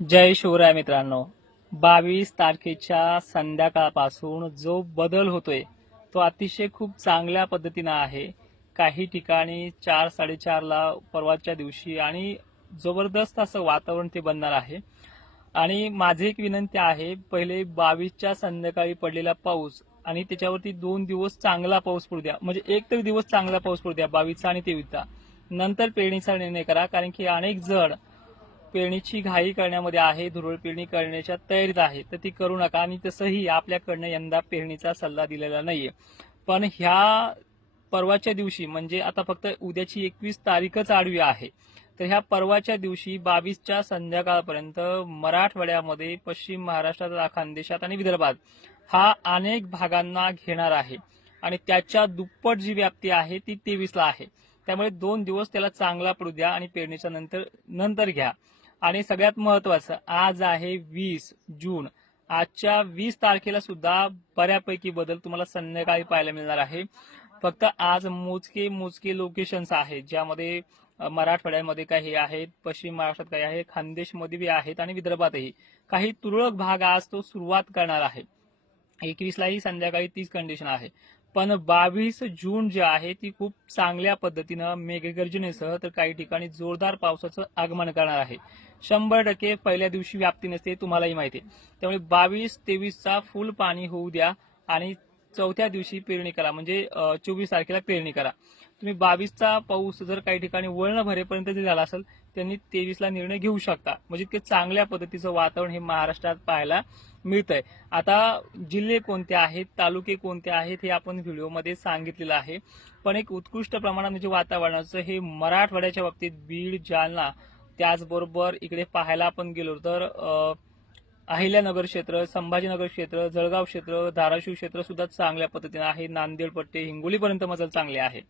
जय शिवराय मित्रांनो. 22 तारखेच्या संध्याकाळपासून जो बदल होतोय तो अतिशय खूप चांगल्या पद्धतीनं आहे. काही ठिकाणी 4-4:30ला परवाच्या दिवशी आणि जबरदस्त असं वातावरण ते बनणार आहे. आणि माझी एक विनंती आहे, पहिले 22च्या संध्याकाळी पडलेला पाऊस आणि त्याच्यावरती 2 दिवस चांगला पाऊस पडू द्या, म्हणजे एक तरी दिवस चांगला पाऊस पडू द्या 22चा आणि 23चा. नंतर पेरणीचा निर्णय करा, कारण की अनेक जण पेरणीची घाई करण्यामध्ये आहे, धुरळ पेरणी करण्याच्या तयारीत आहे, तर ती करू नका. आणि तसंही आपल्याकडनं यंदा पेरणीचा सल्ला दिलेला नाहीये. पण ह्या परवाच्या दिवशी, म्हणजे आता फक्त उद्याची 21 तारीखच आडवी आहे, तर ह्या परवाच्या दिवशी 22च्या संध्याकाळपर्यंत मराठवाड्यामध्ये, पश्चिम महाराष्ट्रात, खानदेशात आणि विदर्भात हा अनेक भागांना घेणार आहे. आणि त्याच्या दुप्पट जी व्याप्ती आहे ती 23ला आहे. त्यामुळे 2 दिवस त्याला चांगला पडू द्या आणि पेरणीच्या नंतर नंतर घ्या. आणि सगळ्यात महत्वाचं, आज आहे 20 जून. आजच्या 20 तारखेला सुद्धा बऱ्यापैकी बदल तुम्हाला संध्याकाळी पाहायला मिळणार आहे. फक्त आज मोजके मोजके लोकेशन्स आहेत, ज्यामध्ये मराठवाड्यामध्ये काही आहेत, पश्चिम महाराष्ट्रात काही आहे, खानदेशमध्ये बी आहेत आणि विदर्भातही काही तुरळक भाग आज तो सुरुवात करणार आहे. 21लाही संध्याकाळी तीच कंडिशन आहे. पण 22 जून जी आहे ती खूप चांगल्या पद्धतीनं मेघगर्जनेसह तर काही ठिकाणी जोरदार पावसाचं आगमन करणार आहे. 100% पहिल्या दिवशी व्याप्ती नसते, तुम्हालाही माहिती आहे. त्यामुळे 22-23चा फुल पाणी होऊ द्या आणि चौथ्या दिवशी पेरणी करा, म्हणजे 24 तारखेला पेरणी करा. तुम्ही 22चा पाऊस जर काही ठिकाणी वळण भरेपर्यंत जर झाला असेल, त्यांनी 23ला निर्णय घेऊ शकता. म्हणजे इतके चांगल्या पद्धतीचं वातावरण हे महाराष्ट्रात पाहायला मिळतंय. आता जिल्हे कोणते आहेत, तालुके कोणते आहेत, हे आपण व्हिडिओमध्ये सांगितलेलं आहे. पण एक उत्कृष्ट प्रमाणात म्हणजे वातावरणाचं हे मराठवाड्याच्या बाबतीत बीड, जालना, त्याचबरोबर इकडे पाहायला आपण गेलो तर अहिल्यानगर क्षेत्र, संभाजीनगर क्षेत्र, जळगाव क्षेत्र, धाराशिव क्षेत्र सुद्धा चांगल्या पद्धतीने आहे. नांदेड पट्टे, हिंगोलीपर्यंत मजल चांगले आहे.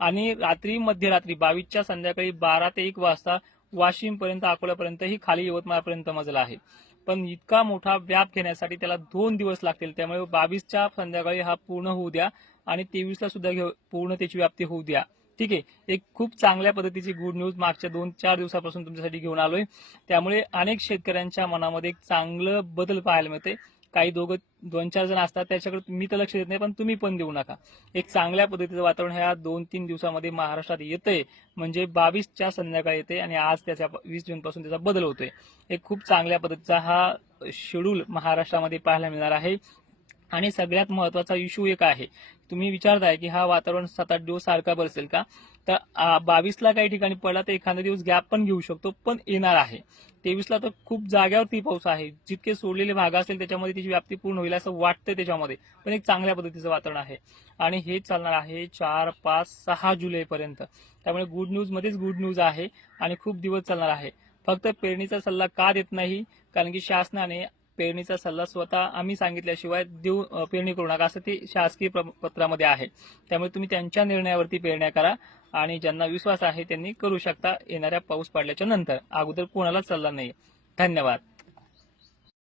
आणि रात्री, मध्यरात्री 22च्या संध्याकाळी 12 ते 1 वाजता वाशिमपर्यंत, अकोल्यापर्यंत ही खाली यवतमाळपर्यंत मजल आहे. पण इतका मोठा व्याप घेण्यासाठी त्याला 2 दिवस लागतील. त्यामुळे 22च्या संध्याकाळी हा पूर्ण होऊ द्या आणि 23ला सुद्धा पूर्ण त्याची व्याप्ती होऊ द्या. ठीक आहे. एक खूप चांगल्या पद्धतीची गुड न्यूज मागच्या 2-4 दिवसापासून तुमच्यासाठी घेऊन आलोय. त्यामुळे अनेक शेतकऱ्यांच्या मनामध्ये एक चांगलं बदल पाहायला मिळते. काही 2-4 जण असतात, त्याच्याकडे मी तर लक्ष देत नाही, पण तुम्ही पण देऊ नका. एक चांगल्या पद्धतीचं वातावरण ह्या 2-3 दिवसामध्ये महाराष्ट्रात येतंय, म्हणजे 22च्या संध्याकाळी येते आणि आज त्याच्या 20 जून पासून त्याचा बदल होतोय. एक खूप चांगल्या पद्धतीचा हा शेड्यूल महाराष्ट्रामध्ये पाहायला मिळणार आहे. आणि सगळ्यात महत्वाचा इश्यू एक आहे, तुम्ही विचारताय की हा वातावरण 7-8 दिवस सारखा बसेल का, तर 22ला काही ठिकाणी पडला तर एखादा दिवस गॅप पण घेऊ शकतो, पण येणार आहे. 23ला तर खूप जाग्यावरती पाऊस आहे. जितके सोडलेले भाग असेल त्याच्यामध्ये त्याची व्याप्ती पूर्ण होईल असं वाटतं त्याच्यामध्ये, पण एक चांगल्या पद्धतीचं वातावरण आहे. आणि हे चालणार आहे 4, 5, 6 जुलैपर्यंत. त्यामुळे गुड न्यूज मध्येच गुड न्यूज आहे आणि खूप दिवस चालणार आहे. फक्त पेरणीचा सल्ला का देत नाही, कारण की शासनाने पेरणीचा सल्ला स्वतः आम्ही सांगितल्याशिवाय पेरणी करू नका असं ते शासकीय पत्रामध्ये आहे. त्यामुळे तुम्ही त्यांच्या निर्णयावरती पेरण्या करा आणि ज्यांना विश्वास आहे त्यांनी करू शकता येणाऱ्या पाऊस पडल्याच्या नंतर. अगोदर कोणालाच सल्ला नाही. धन्यवाद.